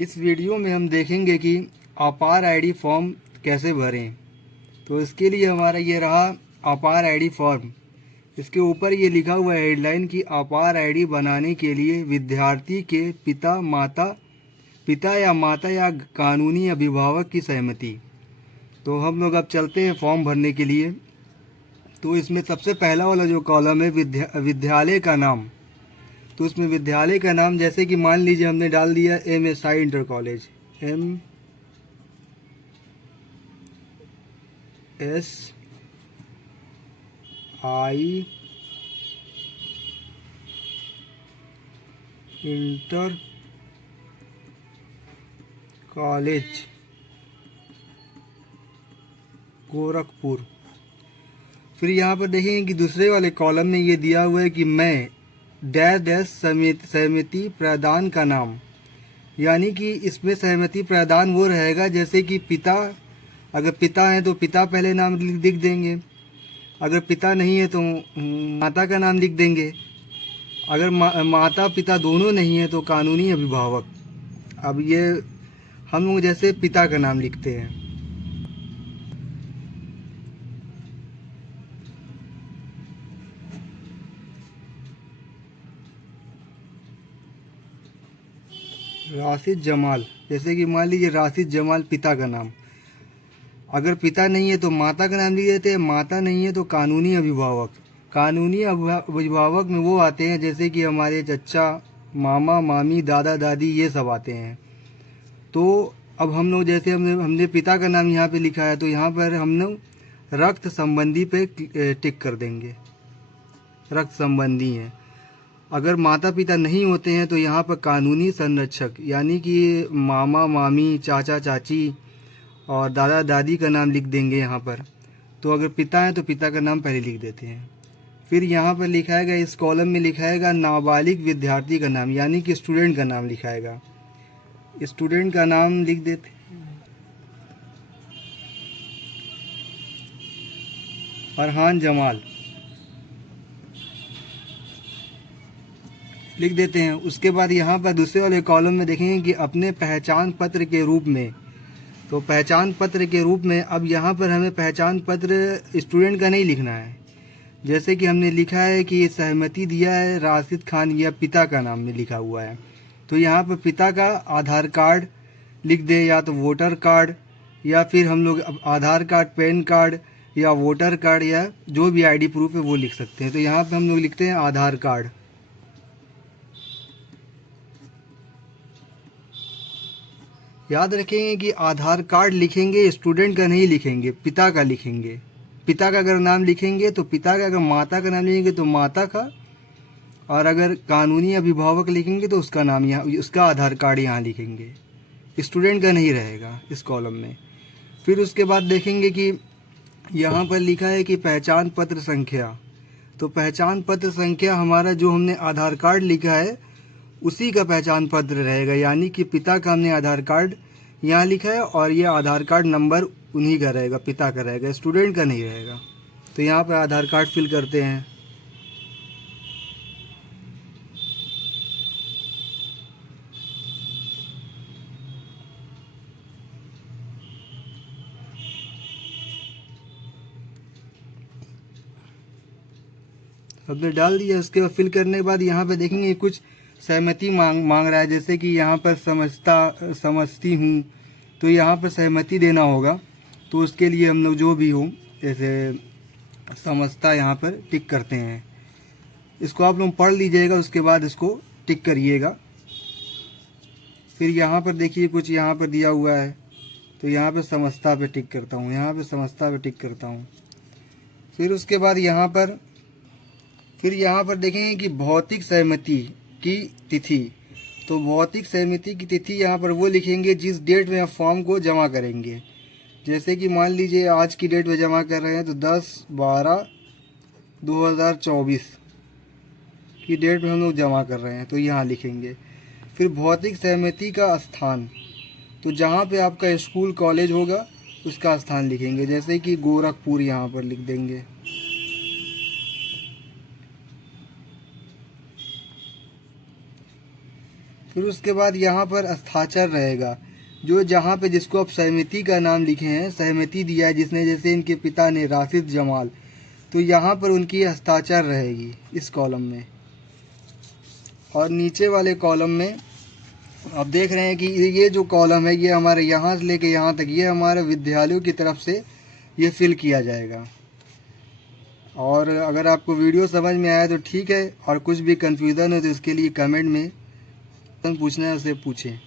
इस वीडियो में हम देखेंगे कि अपार आईडी फॉर्म कैसे भरें। तो इसके लिए हमारा ये रहा अपार आईडी फॉर्म। इसके ऊपर ये लिखा हुआ है हेडलाइन कि अपार आईडी बनाने के लिए विद्यार्थी के पिता या माता या कानूनी अभिभावक की सहमति। तो हम लोग अब चलते हैं फॉर्म भरने के लिए। तो इसमें सबसे पहला वाला जो कॉलम है विद्यालय का नाम। तो उसमें विद्यालय का नाम जैसे कि मान लीजिए हमने डाल दिया MSI inter college, MSI inter college Gorakhpur. फिर यहाँ पर देखेंगे कि दूसरे वाले कॉलम में ये दिया हुआ है कि मैं डैश डैश सहमति प्रदान का नाम, यानी कि इसमें सहमति प्रदान वो रहेगा जैसे कि पिता, अगर पिता है तो पिता पहले नाम लिख देंगे, अगर पिता नहीं है तो माता का नाम लिख देंगे, अगर माता पिता दोनों नहीं है तो कानूनी अभिभावक। अब ये हम लोग जैसे पिता का नाम लिखते हैं। राशिद जमाल, जैसे कि मान लीजिए राशिद जमाल पिता का नाम, अगर पिता नहीं है तो माता का नाम लिख देते हैं, माता नहीं है तो कानूनी अभिभावक। कानूनी अभिभावक में वो आते हैं जैसे कि हमारे चचा, मामा, मामी, दादा, दादी, ये सब आते हैं। तो अब हम लोग जैसे हमने पिता का नाम यहाँ पे लिखा है तो यहाँ पर हम लोग रक्त संबंधी पे टिक कर देंगे, रक्त संबंधी है। अगर माता पिता नहीं होते हैं तो यहाँ पर कानूनी संरक्षक, यानी कि मामा, मामी, चाचा, चाची और दादा दादी का नाम लिख देंगे यहाँ पर। तो अगर पिता है तो पिता का नाम पहले लिख देते हैं। फिर यहाँ पर लिखाएगा, इस कॉलम में लिखाएगा नाबालिग विद्यार्थी का नाम, यानी कि स्टूडेंट का नाम लिखाएगा। स्टूडेंट का नाम लिख देते हैं फरहान जमाल, लिख देते हैं। उसके बाद यहाँ पर दूसरे वाले कॉलम में देखेंगे कि अपने पहचान पत्र के रूप में। तो पहचान पत्र के रूप में अब यहाँ पर हमें पहचान पत्र स्टूडेंट का नहीं लिखना है। जैसे कि हमने लिखा है कि सहमति दिया है राशिद खान, या पिता का नाम में लिखा हुआ है तो यहाँ पर पिता का आधार कार्ड लिख दें, या तो वोटर कार्ड, या फिर हम लोग आधार कार्ड, पैन कार्ड या वोटर कार्ड, या जो भी आईडी प्रूफ है वो लिख सकते हैं। तो यहाँ पे हम लोग लिखते हैं आधार कार्ड। याद रखेंगे कि आधार कार्ड लिखेंगे स्टूडेंट का नहीं लिखेंगे, पिता का लिखेंगे। पिता का अगर नाम लिखेंगे तो पिता का, अगर माता का नाम लिखेंगे तो माता का, और अगर कानूनी अभिभावक लिखेंगे तो उसका नाम यहाँ, उसका आधार कार्ड यहाँ लिखेंगे। स्टूडेंट का नहीं रहेगा इस कॉलम में। फिर उसके बाद देखेंगे कि यहाँ पर लिखा है कि पहचान पत्र संख्या। तो पहचान पत्र संख्या हमारा जो हमने आधार कार्ड लिखा है उसी का पहचान पत्र रहेगा, यानी कि पिता का हमने आधार कार्ड यहाँ लिखा है और ये आधार कार्ड नंबर उन्हीं का रहेगा, पिता का रहेगा, स्टूडेंट का नहीं रहेगा। तो यहाँ पर आधार कार्ड फिल करते हैं। हमने डाल दिया। उसके बाद फिल करने के बाद यहाँ पे देखेंगे कुछ सहमति मांग रहा है, जैसे कि यहाँ पर समझती हूँ, तो यहाँ पर सहमति देना होगा। तो उसके लिए हम लोग जो भी हो, जैसे समझता, यहाँ पर टिक करते हैं। इसको आप लोग पढ़ लीजिएगा, उसके बाद इसको टिक करिएगा। फिर यहाँ पर देखिए कुछ यहाँ पर दिया हुआ है, तो यहाँ पे समझता पे टिक करता हूँ, यहाँ पे समझता पे टिक करता हूँ। फिर उसके बाद यहाँ पर देखेंगे कि भौतिक सहमति की तिथि। तो भौतिक सहमति की तिथि यहाँ पर वो लिखेंगे जिस डेट में आप फॉर्म को जमा करेंगे। जैसे कि मान लीजिए आज की डेट में जमा कर रहे हैं तो 10/12/2024 की डेट में हम लोग जमा कर रहे हैं, तो यहाँ लिखेंगे। फिर भौतिक सहमति का स्थान, तो जहाँ पे आपका स्कूल कॉलेज होगा उसका स्थान लिखेंगे, जैसे कि गोरखपुर यहाँ पर लिख देंगे। फिर उसके बाद यहाँ पर हस्ताक्षर रहेगा, जो जहाँ पे जिसको आप सहमति का नाम लिखे हैं, सहमति दिया है जिसने, जैसे इनके पिता ने राशिद जमाल, तो यहाँ पर उनकी हस्ताक्षर रहेगी इस कॉलम में। और नीचे वाले कॉलम में आप देख रहे हैं कि ये जो कॉलम है ये हमारे यहाँ से लेके यहाँ तक ये हमारे विद्यालयों की तरफ से ये फिल किया जाएगा। और अगर आपको वीडियो समझ में आया तो ठीक है, और कुछ भी कन्फ्यूज़न हो तो इसके लिए कमेंट में पूछना है उसे पूछें।